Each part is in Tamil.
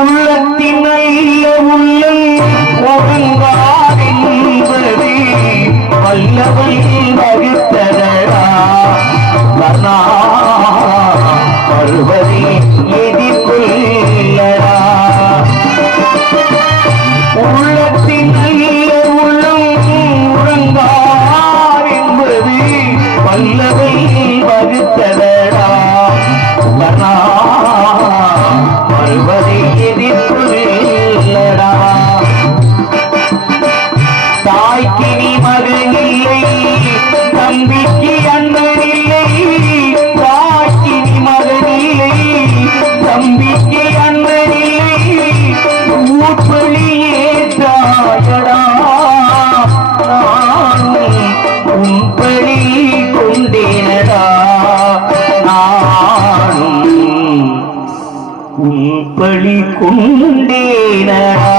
உள்ளத்தின் நல்ல உள்ளம் ஒழுங்காதென்பது வல்லவன் வகுத்ததடா வருவதை எதிர்கொள்ளடா உள்ளத்தின் நல்ல உள்ளம் ஒழுங்காதென்பது வல்லவை வகுத்ததடா வருவதை எதிர்கொள்ளடா தாய்க்கு நீ மகன் இல்லை தம்பிக்கு அண்ணன் இல்லை தாய்க்கு நீ மகன் இல்லை தம்பிக்கு அண்ணன் இல்லை ஊர்பலியே தாயடா உன் பலி கொண்டேனடா நானும் உன் பலி கொண்டேனடா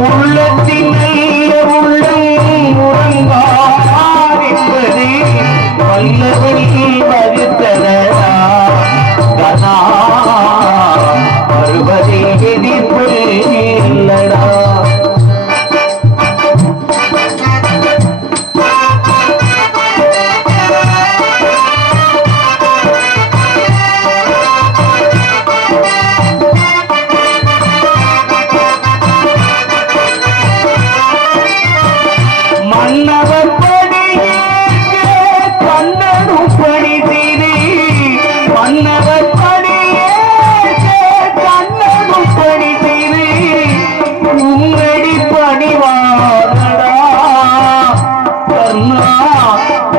உள்ளத்தின் நல்ல உள்ளம் உறங்கார் என்பது வல்லவனில் வகுத்ததடா கனா வருவதை எதிர்கொள்ளடா மன்னவர் படியேற்க கண்ணனும் பணி செய்து மன்னவர் படியேற்க கண்ணனும் பணி செய்து உங்கடி பணிவாரடா கர்ணா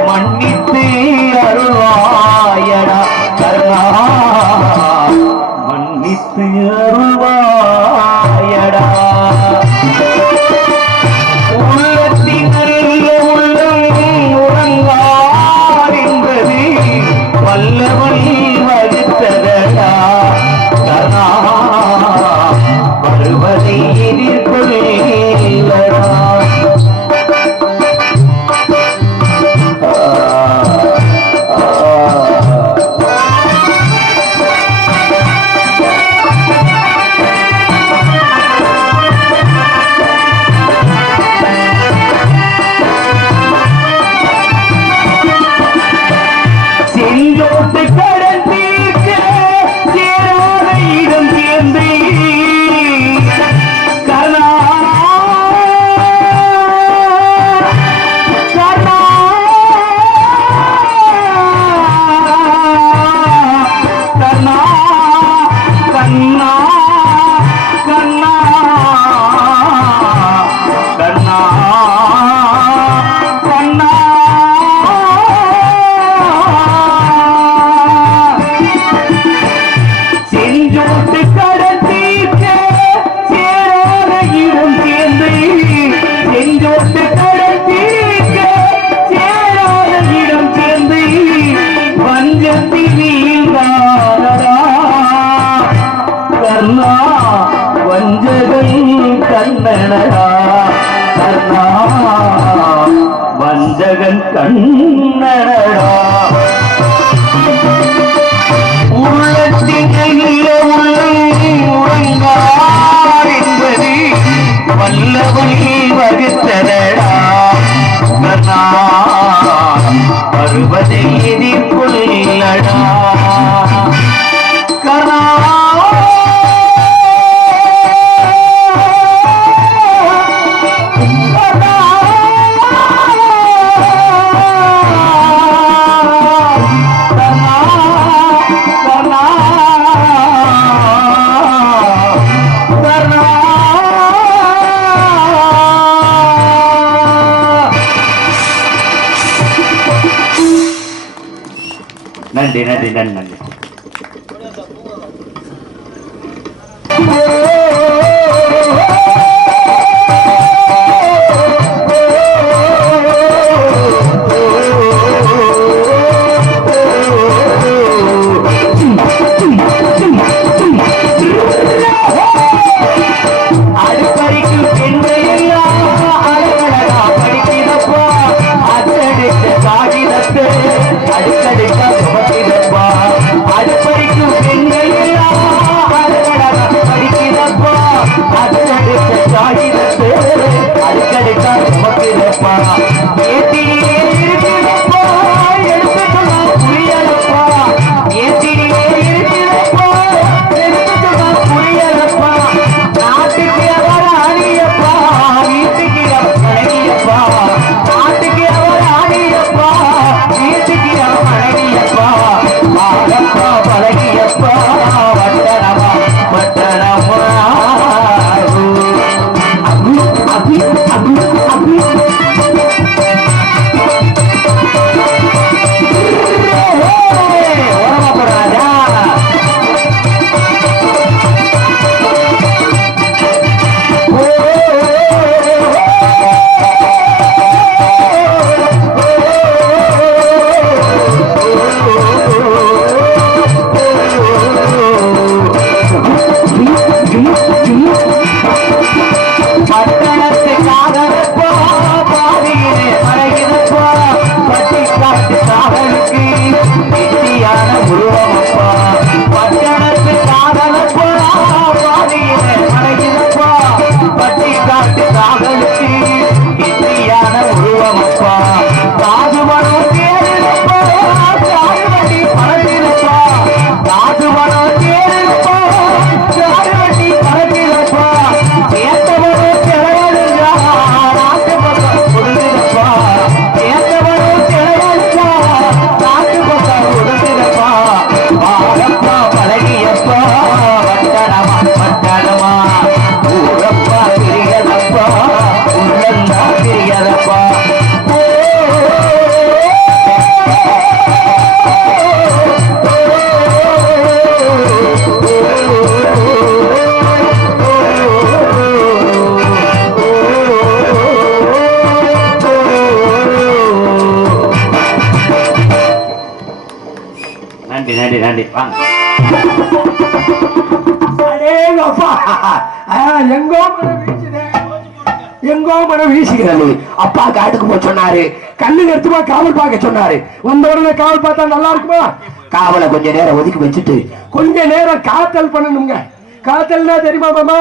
மன்னித்து அருள்வாயடா கர்ணா மன்னித்து அருள்வாயடா உள்ளத்தின் நல்ல உள்ளம் உறங்கார் என்பது வல்லவன் வகுத்ததடா கனா வருவதை எதிர்கொள்ளடா செஞ்சோட்டு கடன் தீர்க்க சேராத இடம் சேர்ந்து கனா கனா கண்ணா கண்ணா கண்ணா கண்ணா கண்ணா செஞ்சோட்டு கடன் தீர்க்க சேராத இடம் சேர்ந்து செஞ்சோட்டு கடன் தீர்க்க சேராத இடம் சேர்ந்து வஞ்சத்தில் வீழ்ந்தாரடா கர்ணா வஞ்சகன் கண்ணனடா கர்ணா வஞ்சகன் கண்ணனடா உள்ளத்தின் நல்ல உள்ளம் உறங்கார் என்பது வல்லவனில் வகுத்ததடா கர்ணா வருவதை எதிர்கொள்ளடா கர்ணா நன்றி நன்றி நன்றி நன்றி அடுப்பறிக்கு பெண்கள் அழகழகா படிக்கிறப்பா அத்தடித்த காகிதத்தை அடுக்கடுக்கா சுமக்கிறப்பா அடுப்பறிக்கும் பெண்கள் வாங்க. அடேங்கப்பா. எங்கோ மனம் வீசுகிறது. அப்பா காட்டுக்கு போய் சொன்னாரு, கண்ணு எடுத்துமா காவல் பார்க்க சொன்னாரு. வந்த உடனே காவல் பார்த்தா நல்லா இருக்குமா? காவலை கொஞ்ச நேரம் ஒதுக்கி வச்சுட்டு கொஞ்ச நேரம் காத்தல் பண்ணணுங்க. காத்தல்னா தெரியுமா மாமா?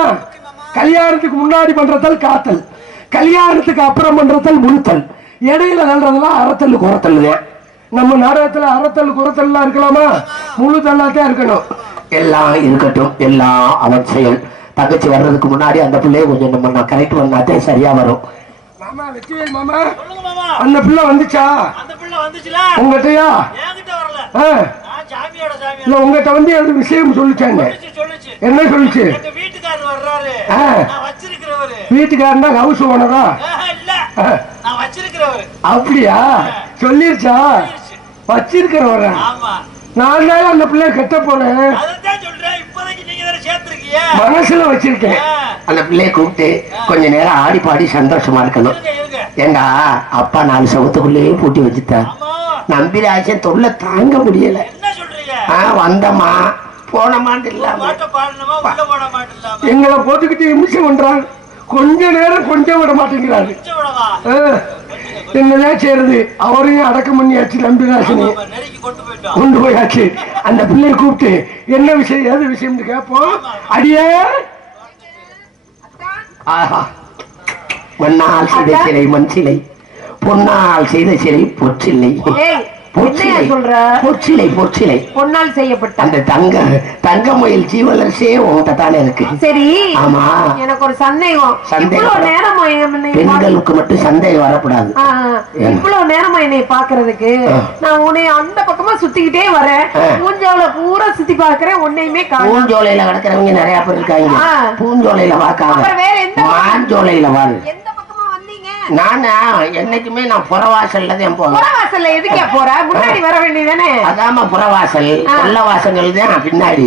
கல்யாணத்துக்கு முன்னாடி பண்றதல் காத்தல், கல்யாணத்துக்கு அப்புறம் பண்றதல் முழுத்தல், இடையில நல்றதெல்லாம் அறத்தல் குறத்தல். நம்ம நாடகத்துல அறத்தல் குறத்தல்லாம் இருக்கலாமா? முழு தல்லாத்தான் இருக்கணும். எல்லாம் இருக்கட்டும், எல்லாம் அவன் செயல். தங்கச்சி வர்றதுக்கு முன்னாடி அந்த பிள்ளைய கொஞ்சம் நம்ம கரெக்ட் பண்ணாதே சரியா வரும். மாமா வெற்றிவேல் மாமா, அந்த பிள்ளை வந்துச்சா? உங்ககிட்டயா? இல்ல உங்ககிட்ட வந்து எது விஷயம் சொல்லிச்சாங்க? என்ன சொல்லிச்சு? வீட்டுக்காரனா ஹவுஸ் ஓனரா? அப்படியா? சொல்லிருச்சா? வச்சிருக்கிறவர நான் தான் அந்த பிள்ளைய கட்ட போறேன், மனசுல வச்சிருக்கேன். அந்த பிள்ளைய கூப்பிட்டு கொஞ்ச நேரம் ஆடி பாடி சந்தோஷமா இருக்கணும். ஏண்டா அப்பா 4 சவுத்துக்குள்ளேயே பூட்டி வச்சுட்டார். நம்பிராஜன் தொல்லை தாங்க முடியல. வந்தமா போனமான்னு இல்லாம எங்களை போட்டுக்கிட்டு நிமிஷம் பண்றாங்க. கொஞ்ச நேரம் கொஞ்சம் விட மாட்டேங்கிறாரு. என்னதான் செய்யறது? அவரையும் அடக்கம் பண்ணியாச்சு, நம்பிராசனே கொண்டு போயாச்சு. அந்த பிள்ளைய கூப்பிட்டு என்ன விஷயம் ஏது விஷயம் கேட்போம். அடியே ஆஹா, மண்ணால் செய்த சிலை மண் சிலை, பொன்னால் செய்த சிலை பொற்சிலை. பொற்சிலை பொன்னால் செய்யப்பட்ட அந்த தங்க முயல் ஜீவலர்ஸே உங்ககிட்ட தானே இருக்கு. சரி, ஆமா. எனக்கு ஒரு சந்தேகம். பெண்களுக்கு மட்டும் சந்தேகம் வரக்கூடாது. இவ்வளவு நேரமா என்னை பாக்குறதுக்கு நான் உன்னை அந்த பக்கமா சுத்திக்கிட்டே வரேன். பூஞ்சோலை பூரா சுத்தி பாக்குறேன், உன்னையுமே பூஞ்சோலையில கிடக்கிறவங்க நிறைய பேர் இருக்காங்க. பூஞ்சோலையில வாக்காம வேற எந்த மாஞ்சோலையில வாரு. நானா என்னைக்குமே நான் புறவாசல்ல தான் போவேன். புறவாசல்ல எதுக்கே போற? முன்னாடி வர வேண்டியதானே? அதாம புறவாசல், கொல்ல வாசல்கள் தான் பின்னாடி.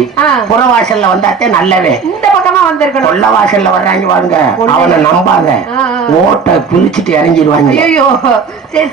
புறவாசல்ல வந்தாத்தே நல்லவே. இந்த பக்கமா வந்திருக்கணும். கொல்ல வாசல்ல வர்றாங்க வாங்க, அவனை நம்பாத, ஓட்ட பிரிச்சுட்டு இறங்கிடுவாங்க. ஐயோ சரி.